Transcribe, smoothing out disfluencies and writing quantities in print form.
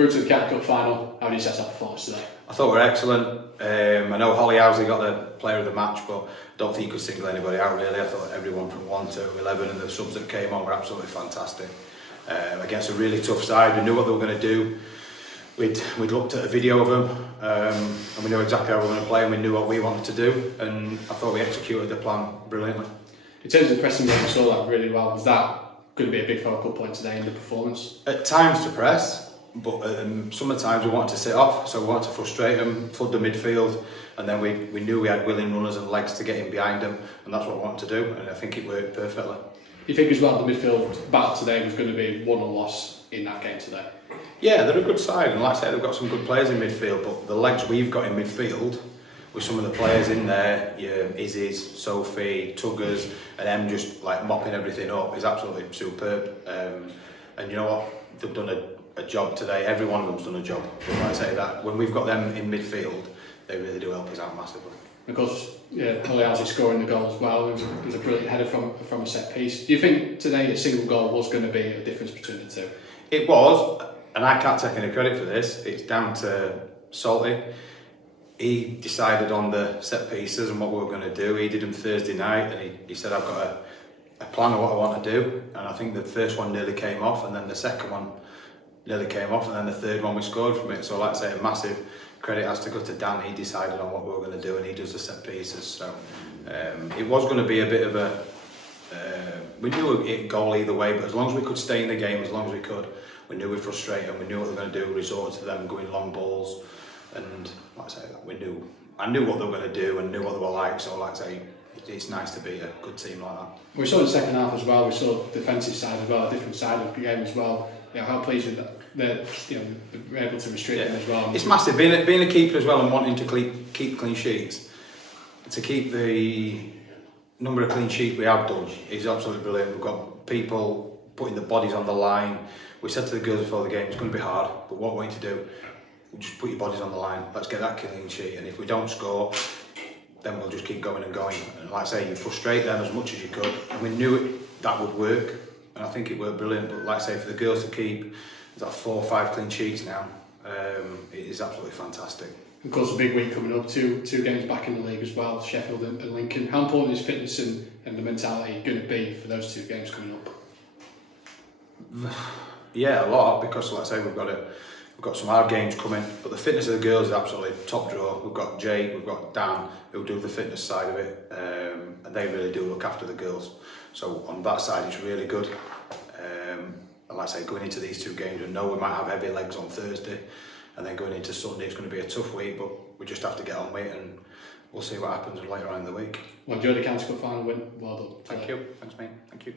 through to the County Cup final. How did you set up performance today? I thought we were excellent. I know Hallamshire got the player of the match, but I don't think you could single anybody out really. I thought everyone from 1 to 11 and the subs that came on were absolutely fantastic. Against a really tough side, we knew what they were going to do. We'd looked at a video of them and we knew exactly how we were going to play and we knew what we wanted to do, and I thought we executed the plan brilliantly. In terms of the pressing game, I saw that really well. Was that going to be a big focal point today in the performance? At times to press, but some of the times we wanted to sit off, so we wanted to frustrate them, flood the midfield, and then we knew we had willing runners and legs to get in behind them, and that's what we wanted to do, and I think it worked perfectly. You think as well the midfield battle today was going to be won or lost in that game today? Yeah, they're a good side, and like I said, they've got some good players in midfield, but the legs we've got in midfield, with some of the players in there, your Izzies, Sophie, Tuggers, and them just like mopping everything up, is absolutely superb. And you know what? They've done a job today. Every one of them's done a job. But like I say that, when we've got them in midfield, they really do help us out massively. Of course, yeah, Hallamshire scoring the goal as well. It was a brilliant header from a set piece. Do you think today a single goal was going to be a difference between the two? It was, and I can't take any credit for this. It's down to Salty. He decided on the set pieces and what we were going to do. He did them Thursday night, and he said, I've got a plan of what I want to do. And I think the first one nearly came off, and then the second one nearly came off, and then the third one we scored from it. So like I say, a massive credit has to go to Dan. He decided on what we were going to do, and he does the set pieces. So it was going to be a bit of a... we knew a goal either way, but as long as we could stay in the game, as long as we could, we knew we'd frustrate them, we knew what they were going to do, resort to them going long balls. And like I say, I knew what they were going to do and knew what they were like, so like I say, it's nice to beat a good team like that. We saw the second half as well, we saw the defensive side as well, a different side of the game as well. You know, how pleased with that, they're able to restrict them as well. It's massive, being a keeper as well and wanting to keep clean sheets, to keep the number of clean sheets we have done is absolutely brilliant. We've got people putting the bodies on the line. We said to the girls before the game, it's going to be hard, but what we're going to do, we'll just put your bodies on the line, let's get that clean sheet, and if we don't score, then we'll just keep going and going. And like I say, you frustrate them as much as you could, and we knew that would work, and I think it worked brilliant. But like I say, for the girls to keep that 4 or 5 clean sheets now, it is absolutely fantastic. Of course, a big week coming up, two games back in the league as well, Sheffield and Lincoln. How important is fitness and the mentality going to be for those 2 games coming up? Yeah, a lot, because like I say, we've got some hard games coming, but the fitness of the girls is absolutely top drawer. We've got Jay, we've got Dan, who do the fitness side of it, and they really do look after the girls. So on that side, it's really good. And like I say, going into these 2 games, we know we might have heavy legs on Thursday, and then going into Sunday, it's going to be a tough week, but we just have to get on with it, and we'll see what happens later on in the week. Well, enjoy the County Cup final win. Well done. Thank you. Thanks, mate. Thank you.